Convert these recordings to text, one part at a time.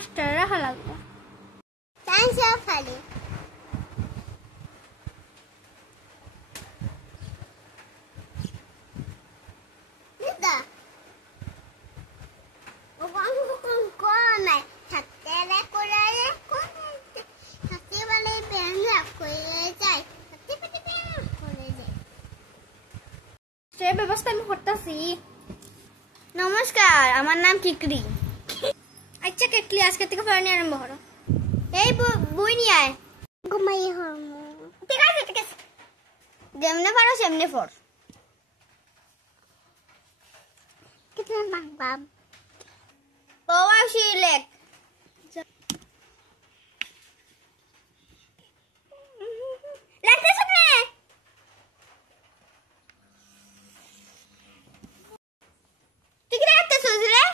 master রাখা লাগবে চান্সও খালি দিদা ও কোন ছাত্রে করে কোন ছাত্রে বলে বেঞ্জা করে যায় ছাত্রে পেটে করে যায় সে ব্যবস্থা আমি করতেছি নমস্কার আমার নাম কিকরি আচ্ছা কেটলি আজকে থেকে পড়ানি আরম্ভ করো এই বই নিয়ে আয় ঘুমাই হরমো ঠিক আছে যেমনে পারো সেমনে পড় কিতনা বাবা ওয়াশি লেখ লেখতে শুনে তুই কি রাখতে শুনছ রে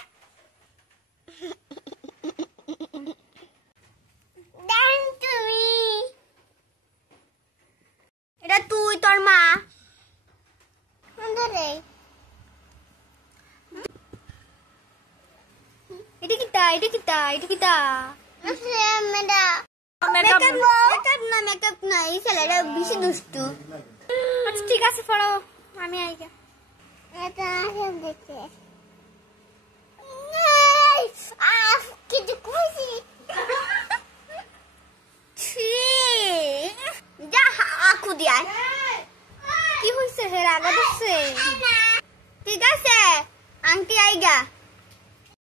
দেন তুমি এটা তুই তোর মা রে এটা কিতা মেকআপ না এই ছেলেটা বেশি দুষ্টু আচ্ছা ঠিক আছে পড়ো আমি আইগা এটা দেখে কিছু খুশি যা আঁকু দিয়া কি হইছে হে রাগা দিচ্ছে ঠিক আছে আন্টি আইগা